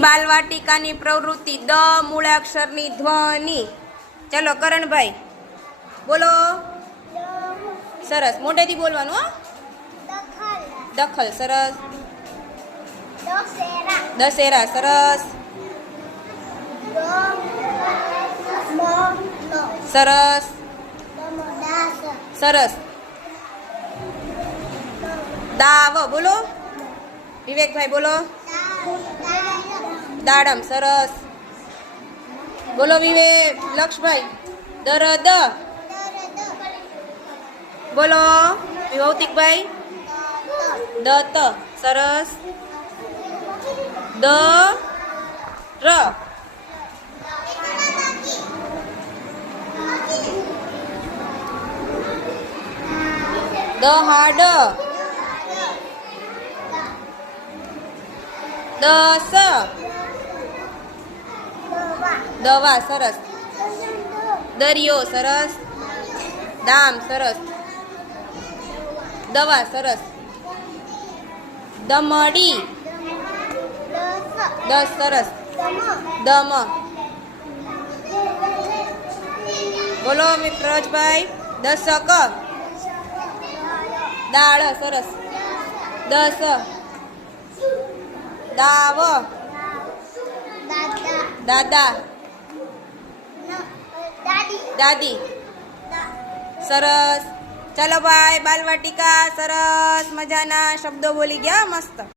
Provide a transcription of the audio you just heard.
બાલવાટિકાની પ્રવૃત્તિ દ મૂળાક્ષરની ધ્વનિ. ચલો કરણભાઈ બોલો. સરસ, મોઢેથી બોલવાનું. હો, દખલ. સરસ. દશેરા. સરસ. સરસ. સરસ. દાવ બોલો. વિવેકભાઈ બોલો. દાડમ. સરસ. બોલો વિવેક. લક્ષભાઈ. દરદ બોલો. ભૌતિકભાઈ. દત. સરસ. દ ર દહાડ. દસ દવા. સરસ. દરિયો. સરસ. દામ. સરસ. દવા. સરસ. દમડી. 10. સરસ. દમ બોલો મિત્રજભાઈ. દશક. દાળ. સરસ. દસ. દાવ. દાદા. દાદી. સરસ. ચાલો ભાઈ, બાલવાટિકા સરસ મજાના શબ્દો બોલી ગયા. મસ્ત.